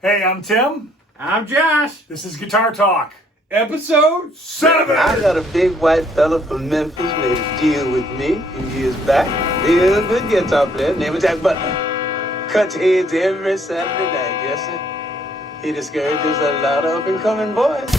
Hey, I'm Tim. I'm Josh. This is Guitar Talk. Episode 7. I got a big white fella from Memphis made a deal with me a few years back. Real good guitar player, name is Jack Butler. Cuts heads every Saturday night, yes sir. He discourages a lot of up-and-coming boys.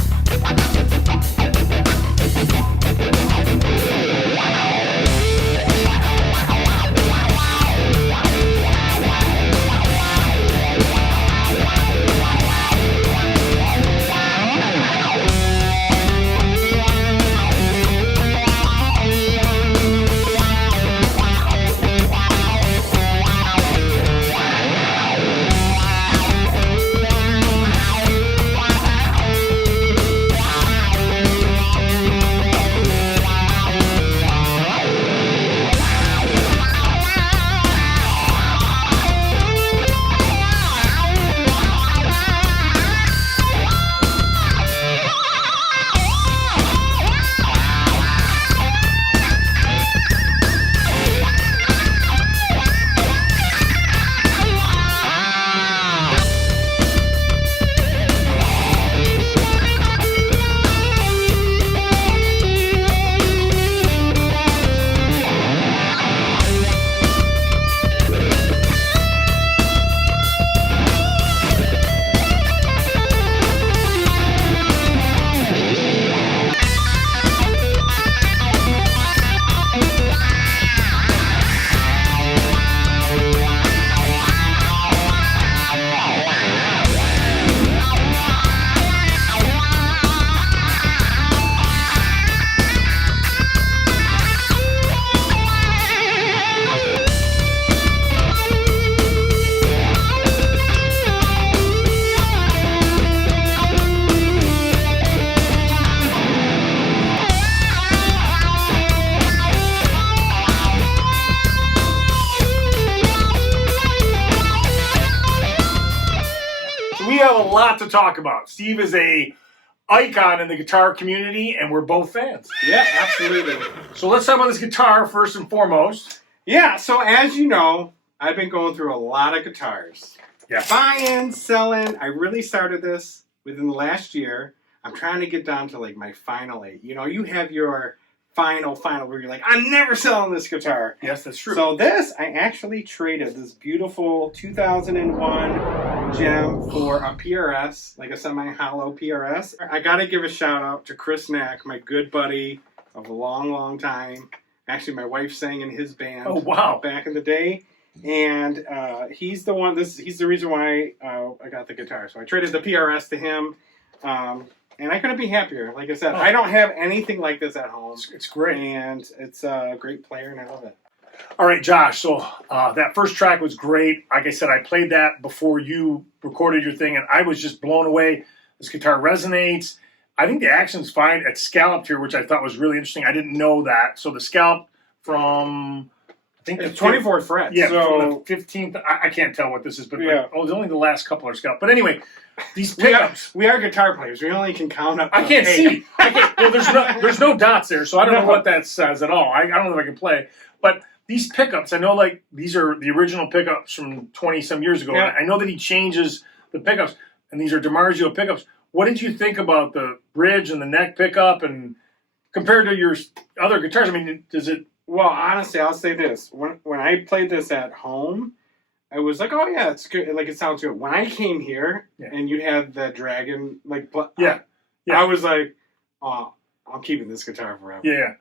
We have a lot to talk about. Steve is a icon in the guitar community, and we're both fans. Yeah, absolutely. So let's talk about this guitar first and foremost. Yeah, so as you know, I've been going through a lot of guitars. Yeah. Buying, selling. I really started this within the last year. I'm trying to get down to like my final 8. You know, you have your final where you're like, I'm never selling this guitar. Yes, that's true. So this, I actually traded this beautiful 2001 gem for a PRS, like a semi-hollow PRS. I gotta give a shout out to Chris Knack, my good buddy of a long, long time. Actually, my wife sang in his band. Oh, wow. Back in the day. And he's the one, he's the reason why I got the guitar. So I traded the PRS to him. And I couldn't be happier. Like I said, I don't have anything like this at home. It's great. And it's a great player, and I love it. All right, Josh, so that first track was great. Like I said, I played that before you recorded your thing, and I was just blown away. This guitar resonates. I think the action's fine. It's scalloped here, which I thought was really interesting. I didn't know that. So the scallop from, I think It's 24th fret. Yeah, so from the 15th. I can't tell what this is, but Yeah. it's only the last couple are scalloped. But anyway, these pickups. we are guitar players. We only can count up. I can't see. Well, there's no dots there, so I don't know what that says at all. I don't know if I can play. But these pickups, I know like these are the original pickups from 20-some years ago. Yeah. I know that he changes the pickups, and these are DiMarzio pickups. What did you think about the bridge and the neck pickup, and compared to your other guitars? I mean, does it? Well, honestly, I'll say this: when I played this at home, I was like, "Oh yeah, it's good. Like it sounds good." When I came here and you had the dragon, like, Yeah. I was like, "Oh, I'm keeping this guitar forever." Yeah.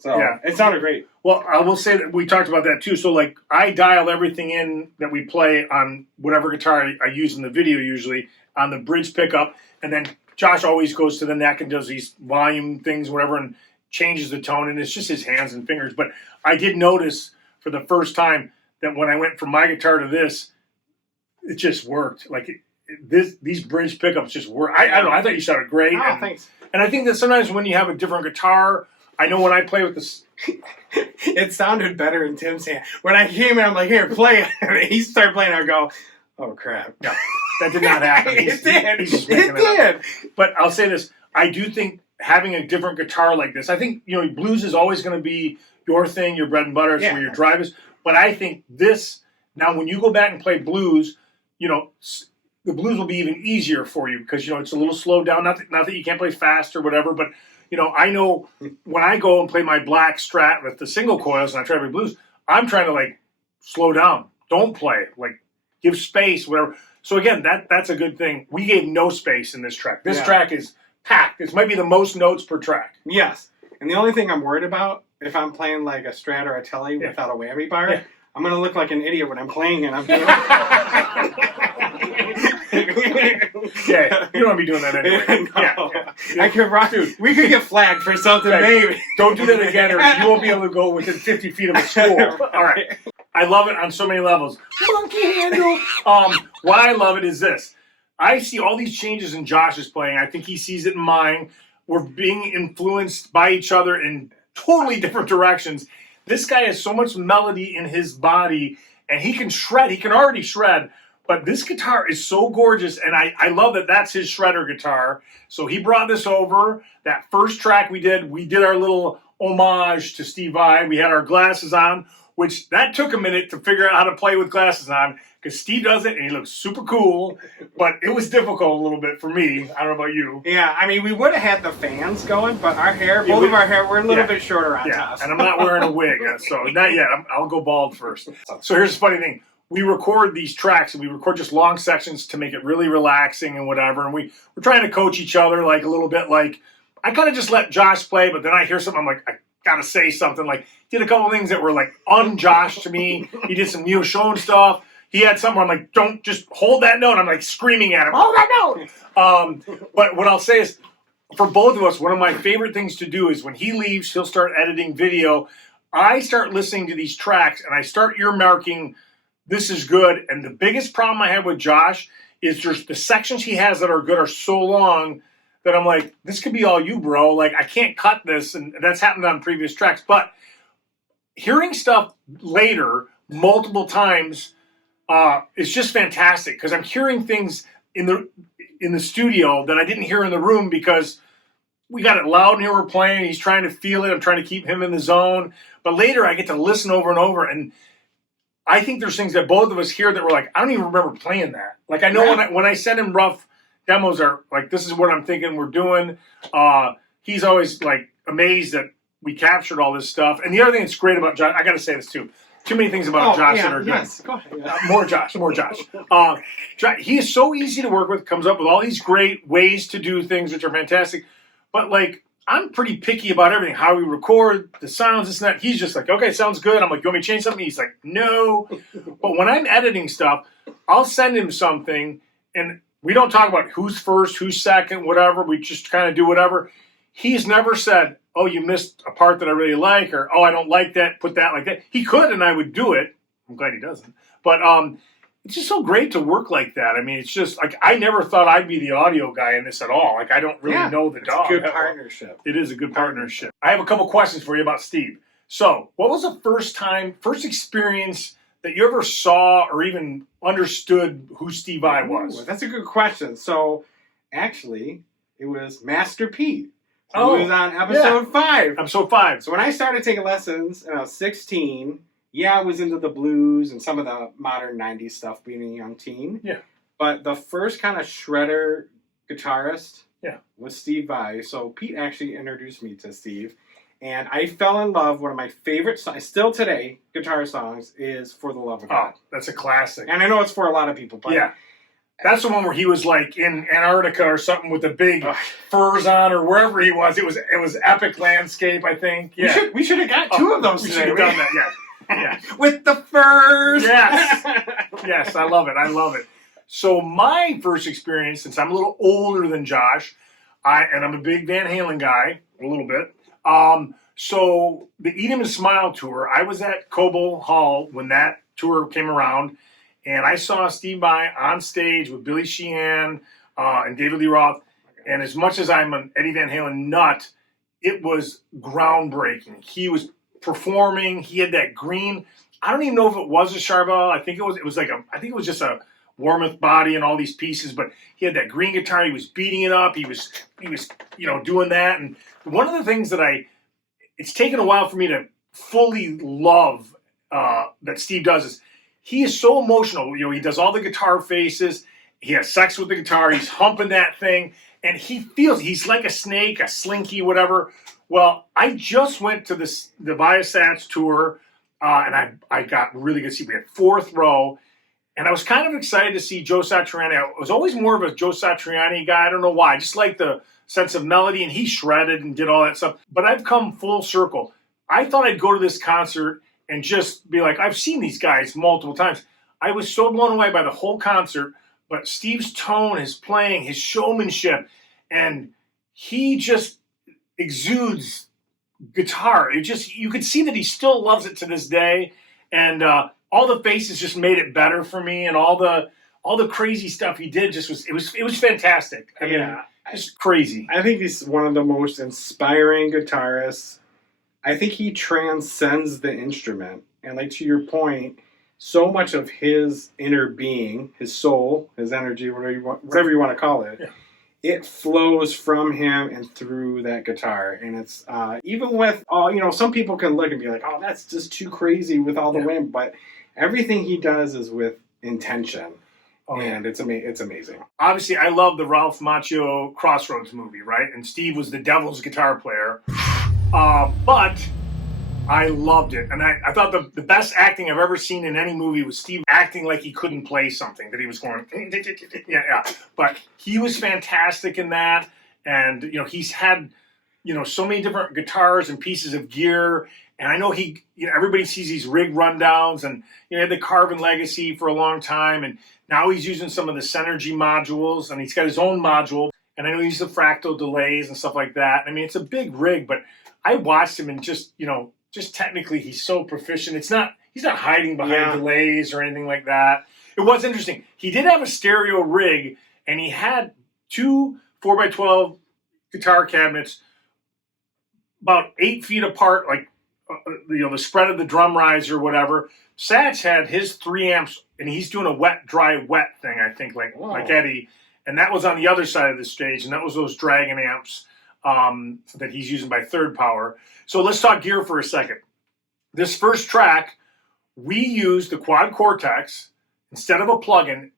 So it sounded great. Well, I will say that we talked about that too. So like I dial everything in that we play on whatever guitar I use in the video usually on the bridge pickup, and then Josh always goes to the neck and does these volume things, whatever, and changes the tone, and it's just his hands and fingers. But I did notice for the first time that when I went from my guitar to this, it just worked. Like these bridge pickups just work. I don't know. I thought you sounded great. Oh, thanks. And I think that sometimes when you have a different guitar, I know when I play with this, it sounded better in Tim's hand. When I came in, I'm like, "Here, play it." And he started playing. I go, "Oh crap!" No, that did not happen. It did. He's just making It did. up. But I'll say this: I do think having a different guitar like this, I think blues is always going to be your thing, your bread and butter. It's where your drive is. But I think this now, when you go back and play blues, the the blues will be even easier for you because, it's a little slowed down. Not that you can't play fast or whatever, but, I know when I go and play my black Strat with the single coils and I try to play blues, I'm trying to, like, slow down. Don't play. Like, give space, whatever. So, again, that's a good thing. We gave no space in this track. This track is packed. This might be the most notes per track. Yes. And the only thing I'm worried about, if I'm playing, like, a Strat or a Telly without a whammy bar, I'm going to look like an idiot when I'm playing and I'm doing Yeah, you don't want to be doing that anyway. No. I could rock. We could get flagged for something, maybe. Don't do that again, or you won't be able to go within 50 feet of a school. All right. I love it on so many levels. Monkey handle. Why I love it is this. I see all these changes in Josh's playing. I think he sees it in mine. We're being influenced by each other in totally different directions. This guy has so much melody in his body, and he can shred. He can already shred. But this guitar is so gorgeous, and I love that that's his shredder guitar. So he brought this over. That first track we did our little homage to Steve Vai. We had our glasses on, which that took a minute to figure out how to play with glasses on, because Steve does it, and he looks super cool. But it was difficult a little bit for me. I don't know about you. Yeah, I mean, we would have had the fans going, but our hair, both of our hair, we're a little bit shorter on top. And I'm not wearing a wig, so not yet. I'll go bald first. So here's the funny thing. We record these tracks, and we record just long sections to make it really relaxing and whatever. And we're trying to coach each other, like a little bit. Like, I kind of just let Josh play, but then I hear something, I'm like, I gotta say something. Like, did a couple things that were like un-Josh to me. He did some Neil Schoen stuff. He had something where I'm like, don't just hold that note. I'm like screaming at him, hold that note. But what I'll say is, for both of us, one of my favorite things to do is when he leaves, he'll start editing video. I start listening to these tracks, and I start earmarking. This is good. And the biggest problem I have with Josh is just the sections he has that are good are so long that I'm like, this could be all you, bro. Like, I can't cut this. And that's happened on previous tracks. But hearing stuff later multiple times is just fantastic, because I'm hearing things in the studio that I didn't hear in the room because we got it loud and here we're playing. He's trying to feel it. I'm trying to keep him in the zone. But later I get to listen over and over, and I think there's things that both of us hear that we're like, I don't even remember playing that. Like, I know when I send him rough demos, are like, this is what I'm thinking we're doing. He's always like amazed that we captured all this stuff. And the other thing that's great about Josh, I got to say this too. Too many things about Josh that are good. Yes, go ahead. More Josh. He is so easy to work with. Comes up with all these great ways to do things, which are fantastic. But like, I'm pretty picky about everything. How we record, the sounds, this and that. He's just like, okay, sounds good. I'm like, you want me to change something? He's like, no. But when I'm editing stuff, I'll send him something, and we don't talk about who's first, who's second, whatever. We just kind of do whatever. He's never said, oh, you missed a part that I really like, or, oh, I don't like that, put that like that. He could, and I would do it. I'm glad he doesn't. But it's just so great to work like that. I mean, it's just like, I never thought I'd be the audio guy in this at all. Like, I don't really know the dog. It's a good partnership. It is a good partnership. I have a couple questions for you about Steve. So, what was the first experience that you ever saw or even understood who Steve Vai was? Ooh, that's a good question. So, actually, it was Master Pete. He was on episode 5. Episode 5. So when I started taking lessons and I was 16, I was into the blues and some of the modern 90s stuff being a young teen. Yeah. But the first kind of shredder guitarist was Steve Vai. So Pete actually introduced me to Steve. And I fell in love. One of my favorite songs, still today, guitar songs, is For the Love of God. Oh, that's a classic. And I know it's for a lot of people. But that's the one where he was like in Antarctica or something with the big furs on, or wherever he was. It was epic landscape, I think. Yeah. We should have got 2 of those we today. should have done that, yeah. With the furs. Yes. Yes, I love it. So my first experience, since I'm a little older than Josh, I'm a big Van Halen guy, a little bit. So the Eat 'Em and Smile tour, I was at Cobo Hall when that tour came around. And I saw Steve Vai on stage with Billy Sheehan and David Lee Roth. And as much as I'm an Eddie Van Halen nut, it was groundbreaking. He was performing. He had that green. I don't even know if it was a Charvel. I think it was just a Warmoth body and all these pieces. But he had that green guitar. He was beating it up. He was doing that. And one of the things that it's taken a while for me to fully love that Steve does is, he is so emotional. He does all the guitar faces, He has sex with the guitar. He's humping that thing, and he's like a snake, a slinky, whatever. Well, I just went to the Vai Axes tour, and I got really good seats. We had 4th row, and I was kind of excited to see Joe Satriani. I was always more of a Joe Satriani guy. I don't know why. I just like the sense of melody, and he shredded and did all that stuff. But I've come full circle. I thought I'd go to this concert and just be like, I've seen these guys multiple times. I was so blown away by the whole concert, but Steve's tone, his playing, his showmanship, and he just exudes guitar. You could see that he still loves it to this day, and all the faces just made it better for me, and all the crazy stuff he did it was fantastic. I mean, just crazy. I think he's one of the most inspiring guitarists. I think he transcends the instrument, and like to your point, so much of his inner being, his soul, his energy, whatever you want to call it, it flows from him and through that guitar. And it's even with all, some people can look and be like, oh, that's just too crazy with all the wind, but everything he does is with intention. And it's amazing. Obviously, I love the Ralph Macchio Crossroads movie, right? And Steve was the devil's guitar player. But I loved it. And I thought the best acting I've ever seen in any movie was Steve acting like he couldn't play something, that he was going, yeah. But he was fantastic in that. And, he's had, so many different guitars and pieces of gear. And I know everybody sees these rig rundowns, and, he had the Carvin legacy for a long time. And now he's using some of the Synergy modules, and he's got his own module. And I know he's the fractal delays and stuff like that. I mean, it's a big rig, but I watched him and just technically he's so proficient. He's not hiding behind delays or anything like that. It was interesting. He did have a stereo rig, and he had 2 4x12 guitar cabinets about 8 feet apart, like the spread of the drum riser or whatever. Satch had his 3 amps, and he's doing a wet, dry, wet thing, I think, like Eddie. And that was on the other side of the stage, and that was those Dragon amps that he's using by Third Power. So let's talk gear for a second. This first track, we used the Quad Cortex instead of a plugin.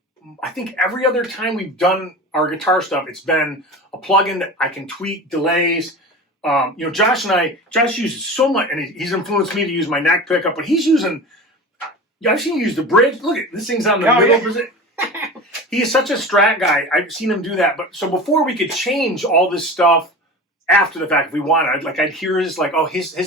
I think every other time we've done our guitar stuff, it's been a plugin that I can tweak delays. Josh uses so much, and he's influenced me to use my neck pickup, but he's using, I've seen him use the bridge. Look at this thing's on the middle. Yeah. He is such a Strat guy. I've seen him do that. But so before we could change all this stuff after the fact, if we wanted, I'd hear his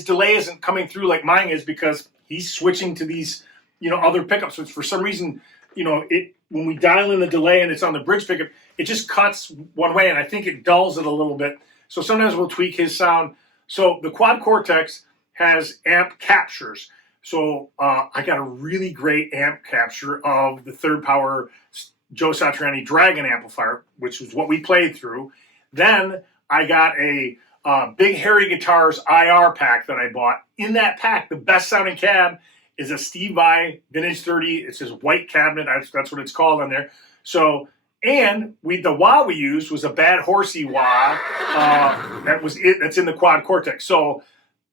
delay isn't coming through like mine is because he's switching to these, other pickups. So for some reason, when we dial in the delay and it's on the bridge pickup, it just cuts one way, and I think it dulls it a little bit. So sometimes we'll tweak his sound. So the Quad Cortex has amp captures. So I got a really great amp capture of the Third Power Joe Satriani Dragon amplifier, which was what we played through. Then I got a Big Hairy Guitars IR pack that I bought. In that pack, the best sounding cab is a Steve Vai Vintage 30. It's his white cabinet. That's what it's called on there. So, and the wah we used was a Bad Horsey wah. That's in the Quad Cortex. So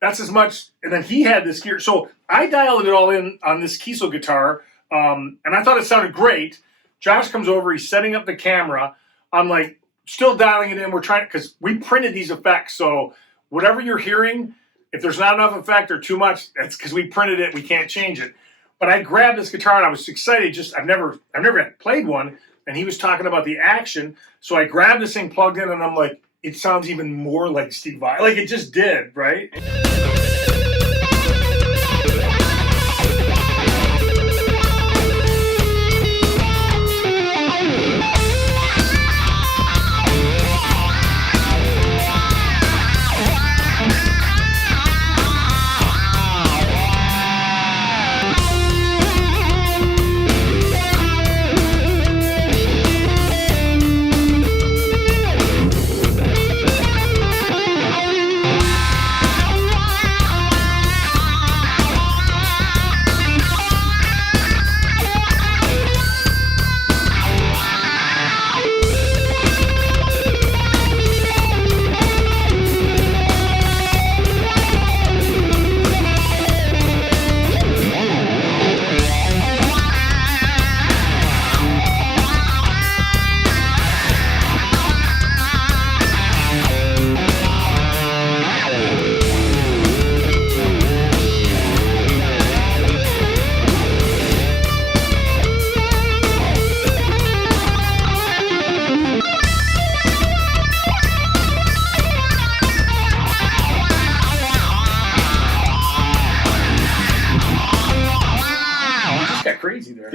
that's as much. And then he had this gear. So I dialed it all in on this Kiesel guitar, and I thought it sounded great. Josh comes over, he's setting up the camera. I'm like, still dialing it in. We're trying, because we printed these effects. So whatever you're hearing, if there's not enough effect or too much, that's because we printed it. We can't change it. But I grabbed this guitar and I was excited. I've never played one. And he was talking about the action. So I grabbed this thing, plugged in, and I'm like, it sounds even more like Steve Vai. Like it just did, right?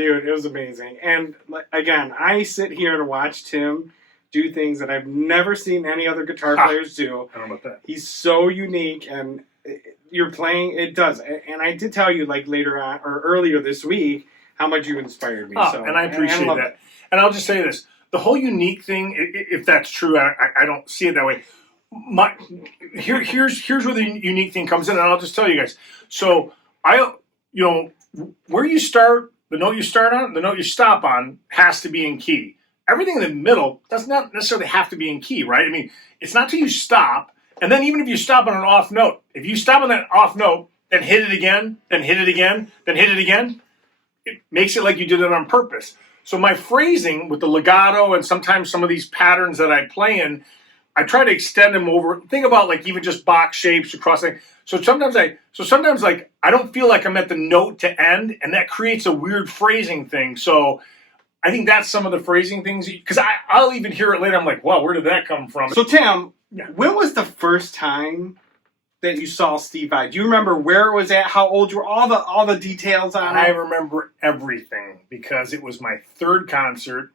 Dude, it was amazing. And again, I sit here and watch Tim do things that I've never seen any other guitar players do. I don't know about that. He's so unique, and you're playing, it does. And I did tell you, like, later on, or earlier this week, how much you inspired me. And I appreciate that. And I'll just say this. The whole unique thing, if that's true, I don't see it that way. Here's where the unique thing comes in, and I'll just tell you guys. So, where you start, the note you start on, the note you stop on has to be in key. Everything in the middle does not necessarily have to be in key, right? I mean, it's not till you stop, and then even if you stop on an off note, if you stop on that off note, then hit it again, then hit it again, then hit it again, it makes it like you did it on purpose. So my phrasing with the legato and sometimes some of these patterns that I play in, I try to extend them over. Think about like even just box shapes across things. So sometimes I don't feel like I'm at the note to end, and that creates a weird phrasing thing. So I think that's some of the phrasing things, because I'll even hear it later. I'm like, wow, where did that come from? So Tim, when was the first time that you saw Steve Vai? Do you remember where it was at? How old you were? All the details on it? I remember everything because it was my third concert.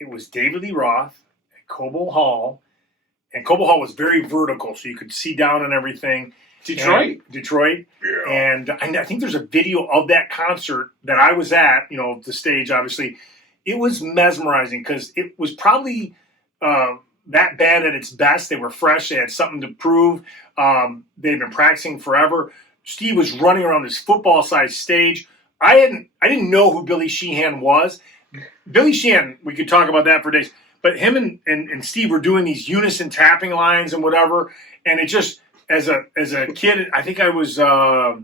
It was David Lee Roth at Cobo Hall. And Cobo Hall was very vertical, so you could see down and everything. Detroit. Yeah. And I think there's a video of that concert that I was at, the stage, obviously. It was mesmerizing because it was probably that band at its best. They were fresh. They had something to prove. They'd been practicing forever. Steve was running around this football-sized stage. I didn't know who Billy Sheehan was. Billy Sheehan, we could talk about that for days. But him and Steve were doing these unison tapping lines and whatever. And it just, as a kid, I think I was, I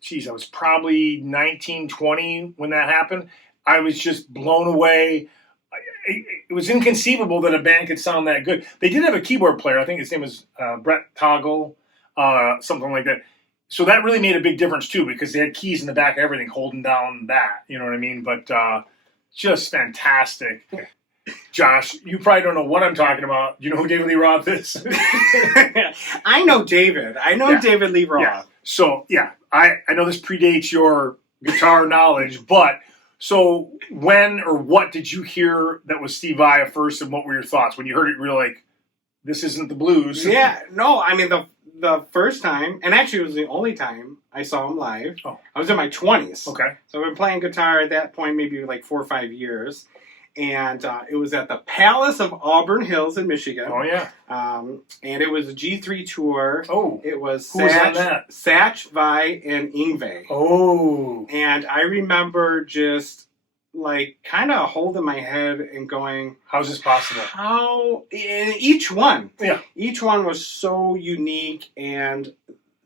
was probably 19, 20 when that happened. I was just blown away. It was inconceivable that a band could sound that good. They did have a keyboard player. I think his name was Brett Toggle, something like that. So that really made a big difference, too, because they had keys in the back of everything holding down that. You know what I mean? But just fantastic. Josh, you probably don't know what I'm talking about. You know who David Lee Roth is? I know David. I know David Lee Roth. Yeah. So, I know this predates your guitar knowledge, but so when or what did you hear that was Steve Vai at first, and what were your thoughts? When you heard it, you were like, this isn't the blues. Yeah, no, I mean, the first time, and actually it was the only time I saw him live, I was in my 20s. Okay. So I've been playing guitar at that point maybe like 4 or 5 years. And it was at the Palace of Auburn Hills in Michigan. Oh, yeah. And it was a G3 tour. Oh. It was Who was on that? SatchVai and Yngwie. Oh. And I remember just like kind of holding my head and going, how's this possible? And each one. Yeah. Each one was so unique, and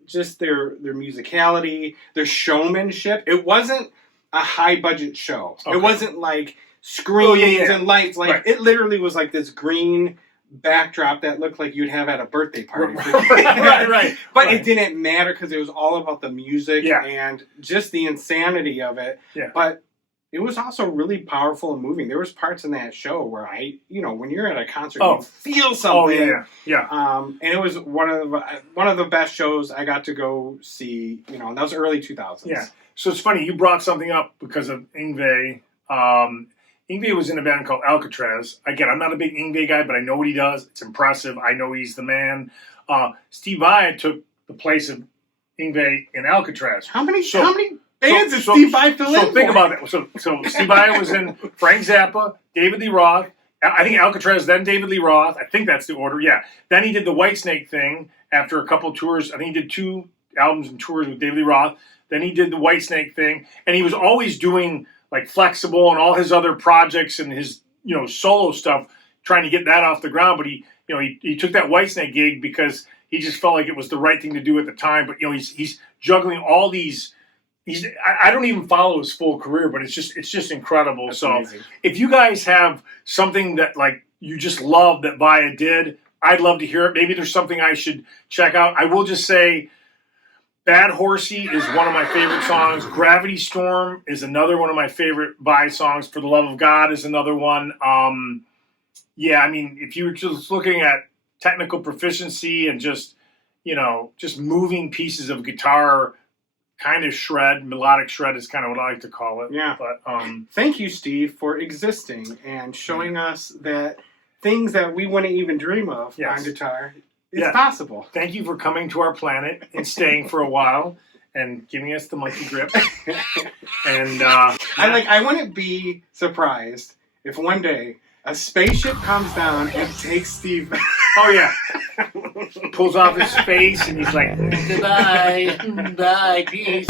just their musicality, their showmanship. It wasn't a high budget show. Okay. It wasn't like screens and lights. Like it literally was like this green backdrop that looked like you'd have at a birthday party. Right. But it didn't matter because it was all about the music and just the insanity of it. Yeah. But it was also really powerful and moving. There was parts in that show where when you're at a concert, you feel something. Oh, yeah. And it was one of the best shows I got to go see. And that was early 2000s. Yeah. So it's funny you brought something up because of Yngwie. Yngwie was in a band called Alcatraz. Again, I'm not a big Yngwie guy, but I know what he does. It's impressive. I know he's the man. Steve Vai took the place of Yngwie in Alcatraz. How many bands did Steve Vai fill in? So think about that. So Steve Vai was in Frank Zappa, David Lee Roth. I think Alcatraz, then David Lee Roth. I think that's the order. Yeah. Then he did the Whitesnake thing after a couple tours. I think he did 2 albums and tours with David Lee Roth. Then he did the Whitesnake thing, and he was always doing like Flexible and all his other projects and his solo stuff, trying to get that off the ground. But he took that Whitesnake gig because he just felt like it was the right thing to do at the time. But he's juggling all these. I don't even follow his full career, but it's just incredible. That's so amazing. If you guys have something that like you just love that Vai did, I'd love to hear it. Maybe there's something I should check out. I will just say, Bad Horsey is one of my favorite songs. Gravity Storm is another one of my favorite Vai songs. For the Love of God is another one. If you were just looking at technical proficiency and just moving pieces of guitar, kind of shred. Melodic shred is kind of what I like to call it. Yeah. But thank you, Steve, for existing and showing us that things that we wouldn't even dream of on guitar is possible. Thank you for coming to our planet and staying for a while and giving us the monkey grip. And I wouldn't be surprised if one day a spaceship comes down and takes Steve. Oh yeah, pulls off his face and he's like, goodbye, bye, peace.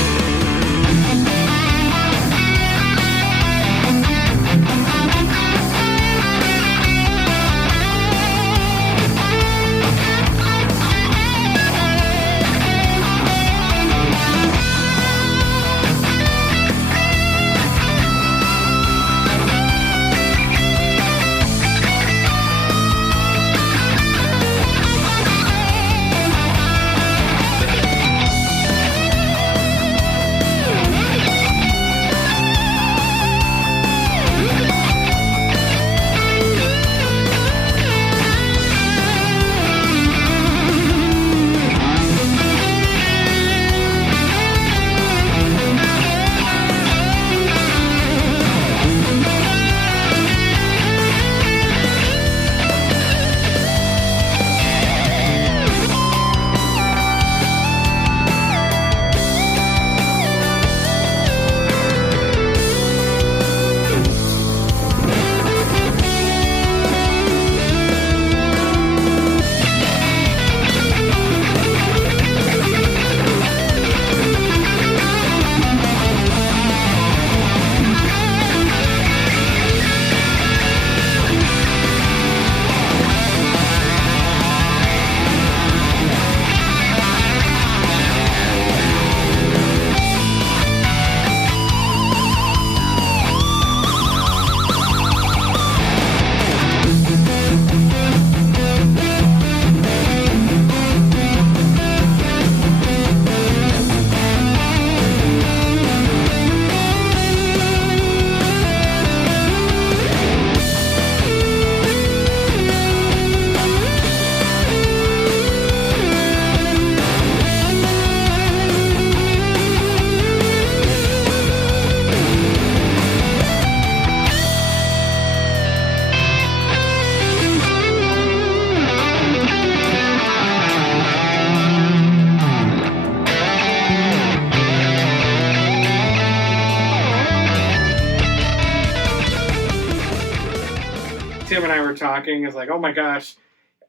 Tim and I were talking, it's like, oh my gosh,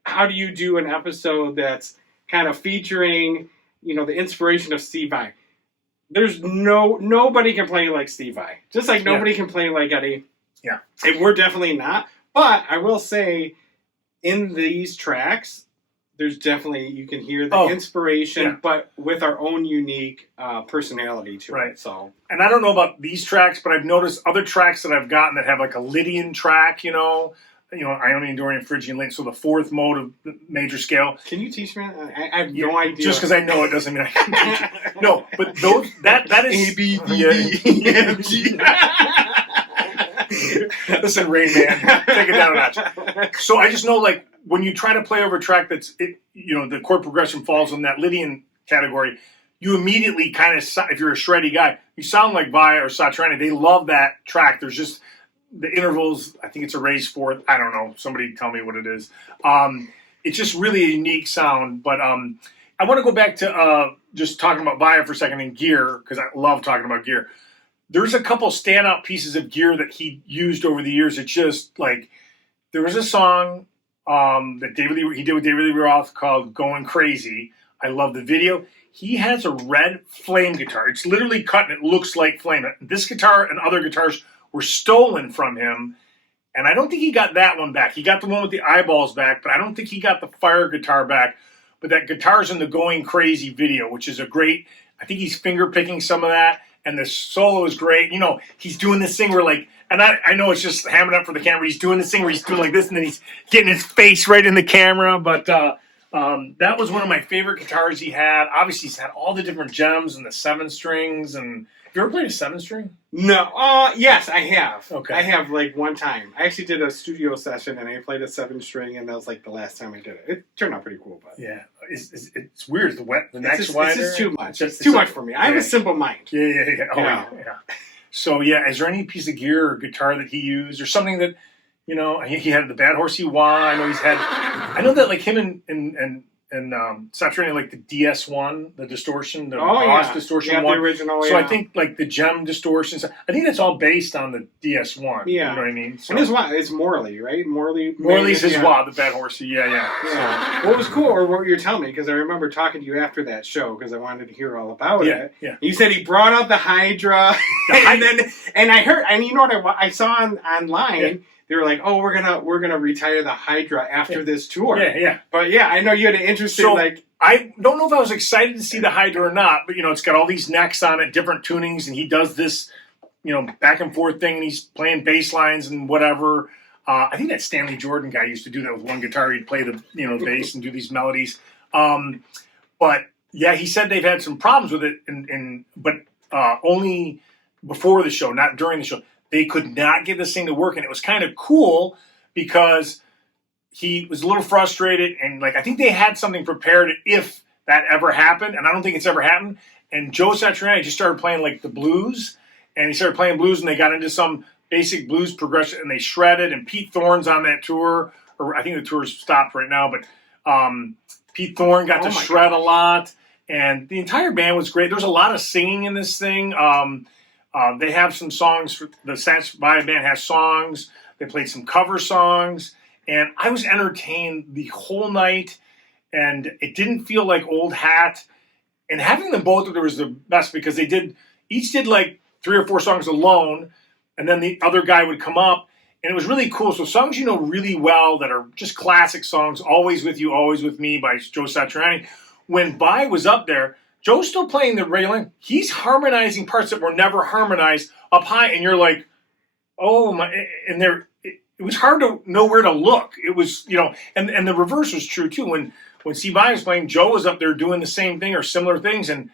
how do you do an episode that's kind of featuring, the inspiration of Steve Vai? There's nobody can play like Steve Vai. Just like nobody can play like Eddie. Yeah. And we're definitely not. But I will say, in these tracks, there's definitely, you can hear the inspiration, but with our own unique personality to it. So, and I don't know about these tracks, but I've noticed other tracks that I've gotten that have like a Lydian track, Ionian, Dorian, Phrygian, Link, so the fourth mode of the major scale. Can you teach me? I have no idea. Just because I know it doesn't mean I can teach it. No, but that is A, B, D, E, F, G. Listen, Rain Man, take it down a notch. So I just know, like, when you try to play over a track the chord progression falls in that Lydian category, you immediately kind of, if you're a shreddy guy, you sound like Vai or Satriani. They love that track. There's just the intervals. I think it's a raised fourth. I don't know. Somebody tell me what it is. It's just really a unique sound. But I want to go back to just talking about Vai for a second and gear, because I love talking about gear. There's a couple standout pieces of gear that he used over the years. It's just like, there was a song that he did with David Lee Roth called Going Crazy. I love the video. He has a red flame guitar. It's literally cut and it looks like flame. This guitar and other guitars were stolen from him, and I don't think he got that one back. He got the one with the eyeballs back, but I don't think he got the fire guitar back. But that guitar's in the Going Crazy video, which is a great, I think he's finger picking some of that, and the solo is great. He's doing this thing where, like, and I know it's just hamming up for the camera, he's doing this thing where he's doing like this, and then he's getting his face right in the camera, but that was one of my favorite guitars he had. Obviously, he's had all the different gems and the 7 strings, and have you ever played a 7-string? No. Yes, I have. Okay. I have, like, one time. I actually did a studio session, and I played a 7-string, and that was, like, the last time I did it. It turned out pretty cool, but... Yeah. it's weird. The neck's It's wider. just too much. It's It's too a- much for me. I have a simple mind. Yeah. Oh, Yeah. yeah. So yeah, is there any piece of gear or guitar that he used, or something that he had the Bad Horsey Wah? I know he's had. I know that like him and Satriani, like the DS1, the distortion, the Roth distortion yeah, one. the original. So I think like the gem distortions. I think that's all based on the DS1. Yeah. You know what I mean? So, and it's Morley, right? Morley's his Wah, the Bad Horsey. Yeah. Yeah. What was cool, or what you're telling me, because I remember talking to you after that show, because I wanted to hear all about it. Yeah. You said he brought out the Hydra, and I heard, and you know what I saw online. Yeah. They were like, "Oh, we're gonna retire the Hydra after this tour." Yeah. But yeah, I know you had an interest in like. I don't know if I was excited to see the Hydra or not, but it's got all these necks on it, different tunings, and he does this, back and forth thing, and he's playing bass lines and whatever. I think that Stanley Jordan guy used to do that with one guitar. He'd play the bass and do these melodies. But yeah, he said they've had some problems with it, but only before the show, not during the show. They could not get this thing to work, and it was kind of cool because he was a little frustrated, and I think they had something prepared if that ever happened, and I don't think it's ever happened. And Joe Satriani just started playing the blues, and he started playing blues, and they got into some basic blues progression, and they shredded. And Pete Thorne's on that tour, or I think the tour's stopped right now, but Pete Thorne got to shred a lot, and the entire band was great. There was a lot of singing in this thing. They have some songs. The SatchVai band has songs. They played some cover songs, and I was entertained the whole night. And it didn't feel like old hat. And having them both there was the best because they each did 3 or 4 songs alone, and then the other guy would come up, and it was really cool. So songs really well that are just classic songs. "Always With You, Always With Me" by Joe Satriani. When Vai was up there, Joe's still playing the regular. He's harmonizing parts that were never harmonized up high, and you're like, oh my! And it was hard to know where to look. It was, and the reverse was true too. When Steve Vai was playing, Joe was up there doing the same thing or similar things, and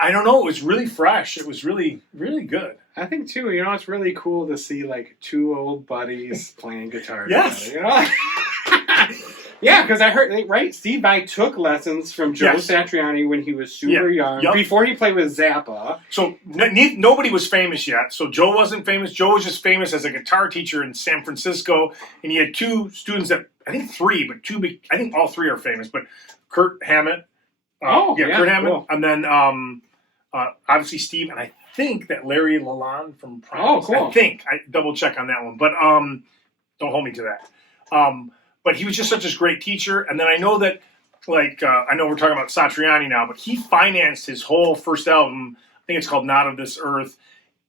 I don't know. It was really fresh. It was really, really good. I think too. It's really cool to see 2 old buddies playing guitar. Yes. Together, Yeah, because I heard, right? Steve Vai took lessons from Joe Satriani when he was super young, before he played with Zappa. So nobody was famous yet. So Joe wasn't famous. Joe was just famous as a guitar teacher in San Francisco, and he had 2 students that, I think 3, but 2, I think all 3 are famous, but Kurt Hammett. Kurt Hammett. Cool. And then obviously Steve, and I think that Larry Lalonde from Primus. Oh, cool. I think. I double check on that one, but don't hold me to that. But he was just such a great teacher. And then I know that, I know we're talking about Satriani now, but he financed his whole first album, I think it's called Not of This Earth,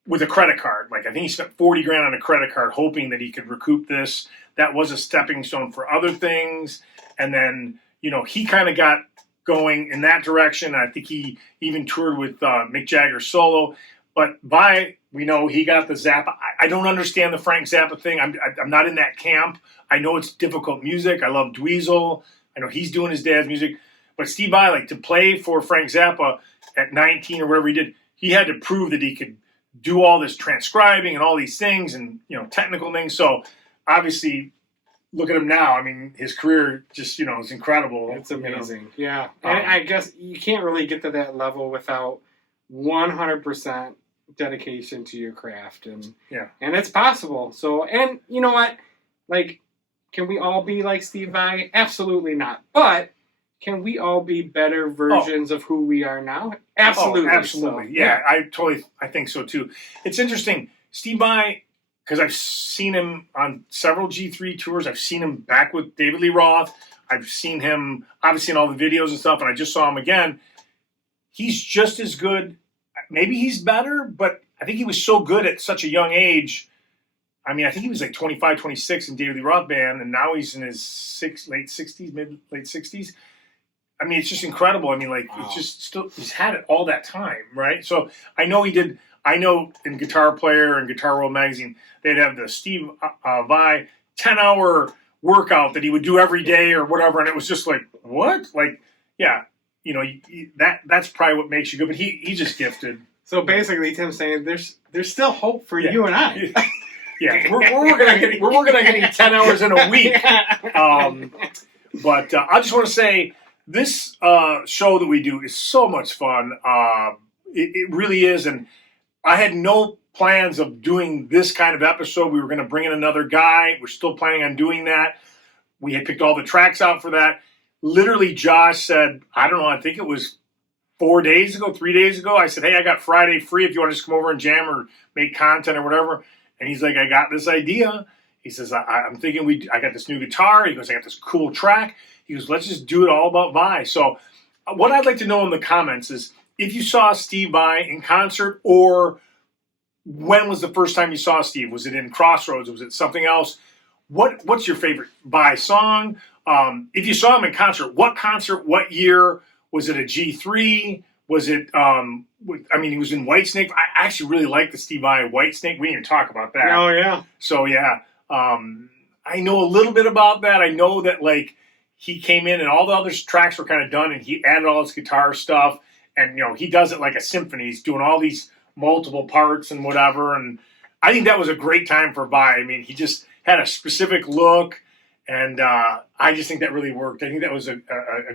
with a credit card. I think he spent $40,000 on a credit card hoping that he could recoup this. That was a stepping stone for other things. And then, he kind of got going in that direction. I think he even toured with Mick Jagger solo. But Vai, we know he got the Zappa. I don't understand the Frank Zappa thing. I'm not in that camp. I know it's difficult music. I love Dweezil. I know he's doing his dad's music. But Steve Vai, to play for Frank Zappa at 19 or whatever he did, he had to prove that he could do all this transcribing and all these things and, technical things. So, obviously, look at him now. I mean, his career just, is incredible. It's amazing. Yeah. And I guess you can't really get to that level without 100% dedication to your craft. And it's possible. So, and you know what? Can we all be like Steve Vai? Absolutely not. But can we all be better versions of who we are now? Absolutely. Oh, absolutely. So, yeah, I think so too. It's interesting. Steve Vai, because I've seen him on several G3 tours. I've seen him back with David Lee Roth. I've seen him, obviously, in all the videos and stuff, and I just saw him again. He's just as good. Maybe he's better, but I think he was so good at such a young age. I mean, I think he was 25, 26 in David Lee Roth band, and now he's in his late 60s. I mean, it's just incredible. I mean, it's just still, he's had it all that time, right? So I know in Guitar Player and Guitar World magazine, they'd have the Steve Vai 10-hour workout that he would do every day or whatever, and it was just what? That's probably what makes you good, but he's just gifted. So basically, Tim's saying there's still hope for you and I. Yeah, we're working on getting 10 hours in a week. But I just want to say This show that we do is so much fun. It really is. And I had no plans of doing this kind of episode. We were going to bring in another guy. We're still planning on doing that. We had picked all the tracks out for that. Literally, Josh said, I don't know, I think it was 3 days ago, I said, hey, I got Friday free if you want to just come over and jam or make content or whatever. And he's like, I got this idea. He says, I'm thinking I got this new guitar. He goes, I got this cool track. He goes, let's just do it all about Vai. So what I'd like to know in the comments is if you saw Steve Vai in concert, or when was the first time you saw Steve? Was it in Crossroads? Was it something else? What's your favorite Vai song? If you saw him in concert, what year? Was it a G3? Was it, he was in Whitesnake. I actually really like the Steve Vai Whitesnake. We didn't even talk about that. Oh, yeah. So, yeah. I know a little bit about that. I know that, like, he came in and all the other tracks were kind of done and he added all his guitar stuff. And, he does it like a symphony. He's doing all these multiple parts and whatever. And I think that was a great time for Vai. I mean, he just had a specific look. And I just think that really worked. I think that was a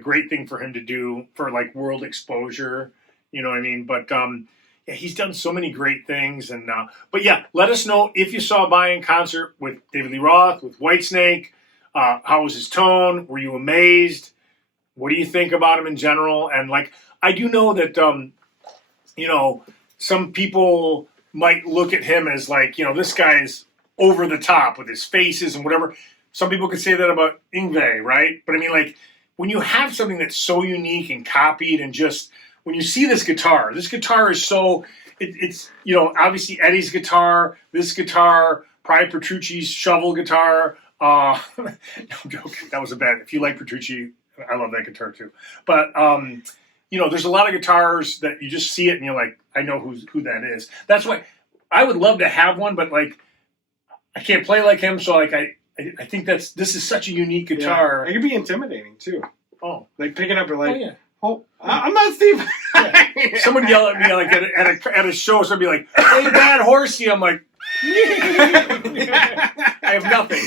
great thing for him to do for, like, world exposure. You know what I mean? But, yeah, he's done so many great things. And but, yeah, let us know if you saw Vai in concert with David Lee Roth, with Whitesnake. How was his tone? Were you amazed? What do you think about him in general? And, like, I do know that, some people might look at him as, like, this guy's over the top with his faces and whatever. Some people could say that about Yngwie, right? But I mean, like, when you have something that's so unique and copied and just, when you see this guitar is so, it's obviously Eddie's guitar, this guitar, probably Petrucci's shovel guitar. No, I'm joking. That was a bad, if you like Petrucci, I love that guitar too. But, there's a lot of guitars that you just see it and you're like, I know who that is. That's why I would love to have one, but, like, I can't play like him, so, like, I think this is such a unique guitar. Yeah. It could be intimidating too. Oh, like picking up and like, oh, I'm not Steve. Yeah. Someone yell at me like at a show. Somebody be like, "Hey, bad horsey." I'm like, I have nothing.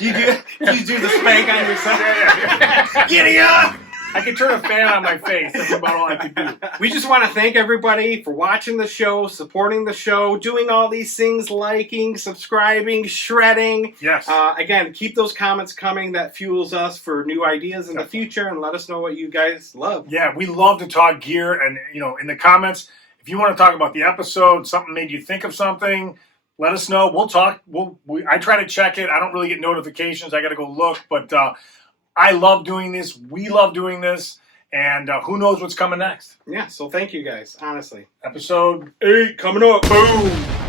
You do the spank on yourself. Yeah. Giddy up! I can turn a fan on my face. That's about all I can do. We just want to thank everybody for watching the show, supporting the show, doing all these things, liking, subscribing, shredding. Yes. Again, keep those comments coming. That fuels us for new ideas in the future, and let us know what you guys love. Yeah, we love to talk gear, and in the comments, if you want to talk about the episode, something made you think of something, let us know. We'll talk. I try to check it. I don't really get notifications. I got to go look, but I love doing this. We love doing this. And who knows what's coming next. Yeah, so thank you guys, honestly. Episode 8 coming up. Boom.